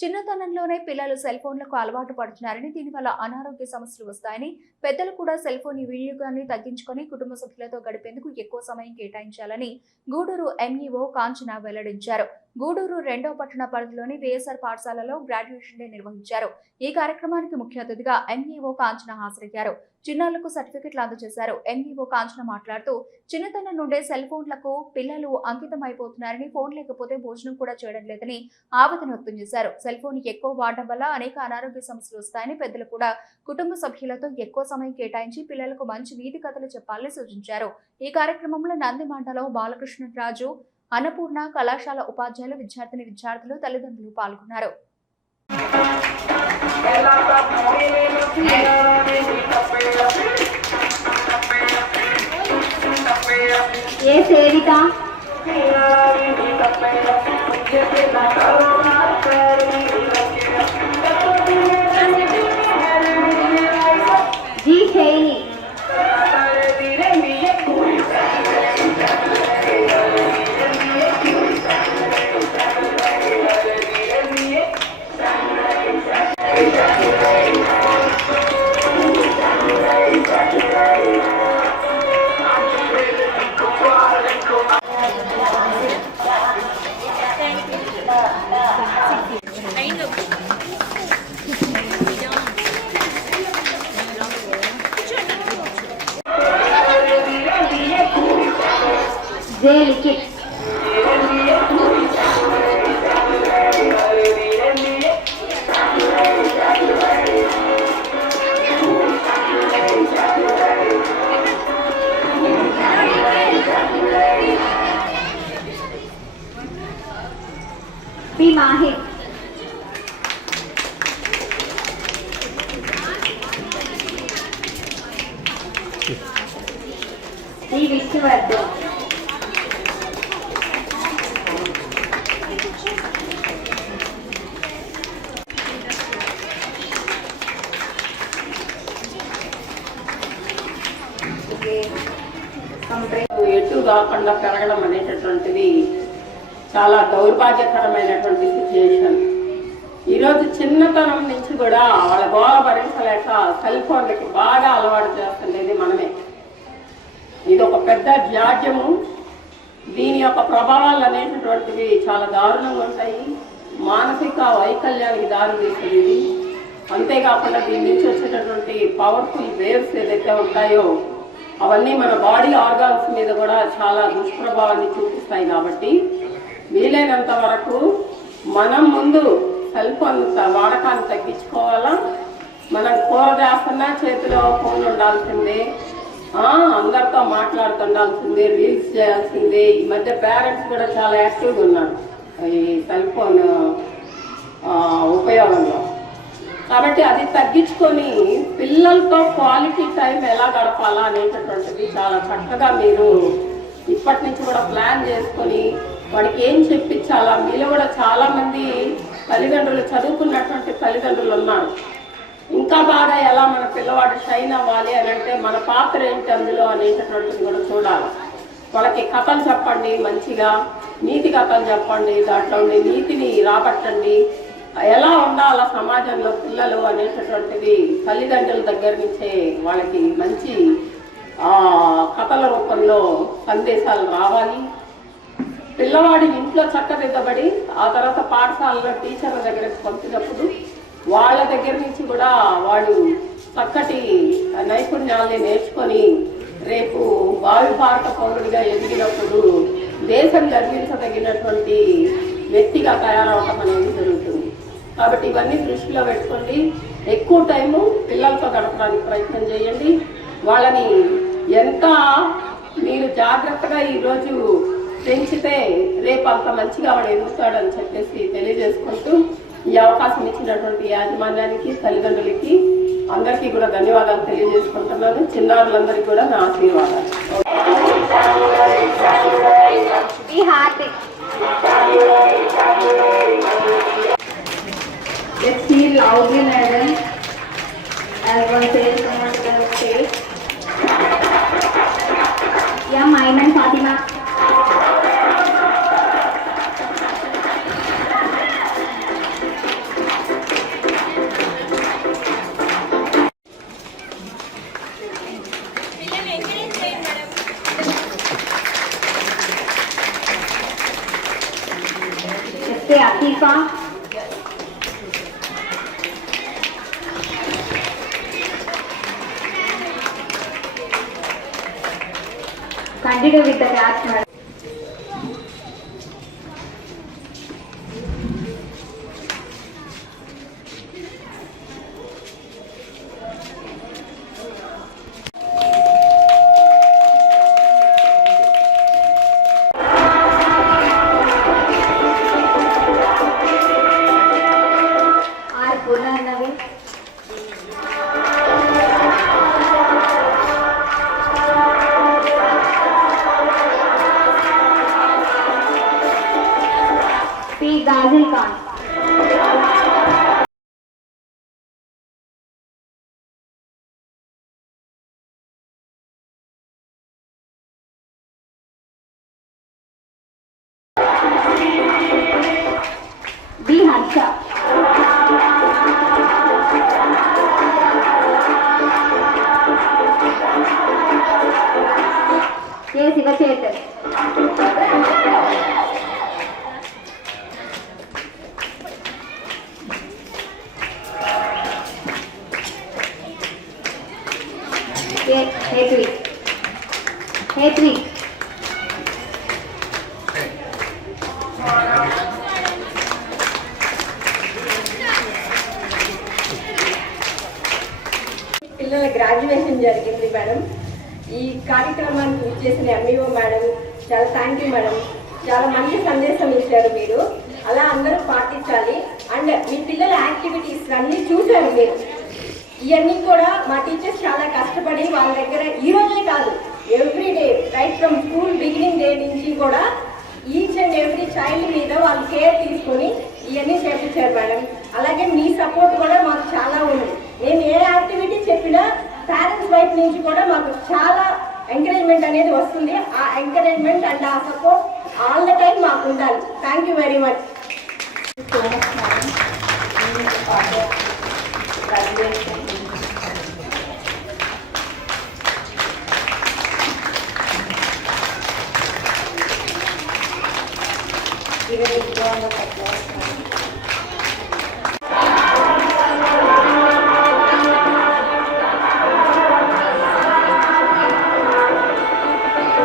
చిన్నతనంలోనే పిల్లలు సెల్ ఫోన్లకు అలవాటు పడుతున్నారని, దీనివల్ల అనారోగ్య సమస్యలు వస్తాయని, పెద్దలు కూడా సెల్ ఫోన్ వినియోగాన్ని తగ్గించుకొని కుటుంబ సభ్యులతో గడిపేందుకు ఎక్కువ సమయం కేటాయించాలని గూడూరు ఎంఈఓ కాంచన వెల్లడించారు. గూడూరు 2వ పట్టణ పరిధిలోని వేఎస్ఆర్ పాఠశాలలో గ్రాడ్యుయేషన్ డే నిర్వహించారు. ఈ కార్యక్రమానికి ముఖ్య అతిథిగా ఎంఈఓ కాంచన హాజరయ్యారు. చిన్నారులకు సర్టిఫికెట్లు అందజేశారు. ఎంఈఓ కాంచన మాట్లాడుతూ, చిన్నతనం నుండే సెల్ ఫోన్లకు పిల్లలు అంకితం అయిపోతున్నారని, ఫోన్ లేకపోతే భోజనం కూడా చేయడం లేదని ఆవేదన వ్యక్తం చేశారు. సెల్ ఫోన్ ఎక్కువ వాడడం వల్ల అనేక అనారోగ్య సమస్యలు వస్తాయని, పెద్దలు కూడా కుటుంబ సభ్యులతో ఎక్కువ సమయం కేటాయించి పిల్లలకు మంచి నీతి కథలు చెప్పాలని సూచించారు. ఈ కార్యక్రమంలో నంది మండలం బాలకృష్ణరాజు, అన్నపూర్ణ కళాశాల ఉపాధ్యాయులు, విద్యార్థులు, తల్లిదండ్రులు పాల్గొన్నారు. ఏ సేవిత జీ శైలి లిఖిత్ పి మాహిర్ శ్రీ విష్ణువర్ధన్ ఎటు కాకుండా పెరగడం అనేటటువంటిది చాలా దౌర్భాగ్యకరమైనటువంటి సిచ్యుయేషన్. ఈరోజు చిన్నతనం నుంచి కూడా వాళ్ళ గోల భరించలేక సెల్ ఫోన్లకి బాగా అలవాటు చేస్తుండేది మనమే. ఇది ఒక పెద్ద జాడ్యము. దీని యొక్క ప్రభావాలు అనేటటువంటివి చాలా దారుణంగా ఉంటాయి. మానసిక వైకల్యానికి దారి తీస్తుంది. అంతేకాకుండా దీని నుంచి వచ్చేటటువంటి పవర్ఫుల్ వేవ్స్ ఏదైతే ఉంటాయో అవన్నీ మన బాడీ ఆర్గాన్స్ మీద కూడా చాలా దుష్ప్రభావాన్ని చూపిస్తాయి. కాబట్టి వీలైనంత వరకు మనం ముందు సెల్ ఫోన్ వాడకాన్ని తగ్గించుకోవాలా. మనం కూర చేస్తున్నా చేతిలో ఫోన్ ఉండాల్సిందే, అందరితో మాట్లాడుతుండాల్సిందే, రీల్స్ చేయాల్సిందే. ఈ మధ్య పేరెంట్స్ కూడా చాలా యాక్టివ్గా ఉన్నారు ఈ సెల్ ఫోన్ ఉపయోగంలో. కాబట్టి అది తగ్గించుకొని పిల్లలతో క్వాలిటీ టైం ఎలా గడపాలా అనేటటువంటిది చాలా చక్కగా మీరు ఇప్పటి నుంచి కూడా ప్లాన్ చేసుకొని వాడికి ఏం చెప్పించాలా. మీలో కూడా చాలామంది తల్లిదండ్రులు, చదువుకున్నటువంటి తల్లిదండ్రులు ఉన్నారు. ఇంకా బాగా ఎలా మన పిల్లవాడు షైన్ అవ్వాలి అని అంటే మన పాత్ర ఏంటి అందులో అనేటటువంటిది కూడా చూడాలి. వాళ్ళకి కథలు చెప్పండి, మంచిగా నీతి కథలు చెప్పండి, దాంట్లో ఉండే నీతిని రాబట్టండి. ఎలా ఉండాల సమాజంలో పిల్లలు అనేటటువంటిది తల్లిదండ్రుల దగ్గర నుంచే వాళ్ళకి మంచి కథల రూపంలో సందేశాలు రావాలి. పిల్లవాడి ఇంట్లో చక్కదిద్దబడి ఆ తర్వాత పాఠశాలలో టీచర్ల దగ్గరకు పంపినప్పుడు వాళ్ళ దగ్గర నుంచి కూడా వాడు చక్కటి నైపుణ్యాల్ని నేర్చుకొని రేపు భావి భారత పౌరుడిగా ఎదిగినప్పుడు దేశం గర్వించదగినటువంటి వ్యక్తిగా తయారవటం అనేది జరుగుతుంది. కాబట్టి ఇవన్నీ దృష్టిలో పెట్టుకోండి. ఎక్కువ టైము పిల్లలతో గడపడానికి ప్రయత్నం చేయండి. వాళ్ళని ఎంత మీరు జాగ్రత్తగా ఈరోజు పెంచితే రేపు అంత మంచిగా వాడు ఎదుగుతాడని చెప్పేసి తెలియజేసుకుంటూ ఈ అవకాశం ఇచ్చినటువంటి యాజమాన్యానికి, తల్లిదండ్రులకి అందరికీ కూడా ధన్యవాదాలు తెలియజేసుకుంటున్నాను. చిన్నారులందరికీ కూడా నా ఆశీర్వాదాలు. Let's see loudly as one says someone to the stage. Yeah, Maim and Fatima. Continue with the class, madam. R. Purnarnavi. P. Ghazil Khan. B. Harsha. K. Sivachetan. K. Hedwig. Hedwig. పిల్లల graduation జరిగింది madam. ఈ కార్యక్రమానికి ఇచ్చేసిన MEO madam చాలా thank you madam. చాలా మంచి సందేశం ఇచ్చారు మీరు. అలా అందరూ పాటించాలి. అండ్ మీ పిల్లల యాక్టివిటీస్ అన్నీ చూశారు మీరు. ఇవన్నీ కూడా మా టీచర్స్ చాలా కష్టపడి వాళ్ళ దగ్గర ఈ రోజే కాదు every day right from school beginning day నుంచి కూడా ఈచ్ అండ్ ఎవ్రీ చైల్డ్ మీద వాళ్ళు కేర్ తీసుకొని ఇవన్నీ చేపించారు మేడం. అలాగే మీ సపోర్ట్ కూడా మాకు చాలా ఉంది. మేము ఏ యాక్టివిటీ చెప్పినా పేరెంట్స్ వైపు నుంచి కూడా మాకు చాలా ఎంకరేజ్మెంట్ అనేది వస్తుంది. ఆ ఎంకరేజ్మెంట్ అండ్ ఆ సపోర్ట్ ఆల్ ద టైం మాకు ఉండాలి. Thank you very much. Give it a round of applause.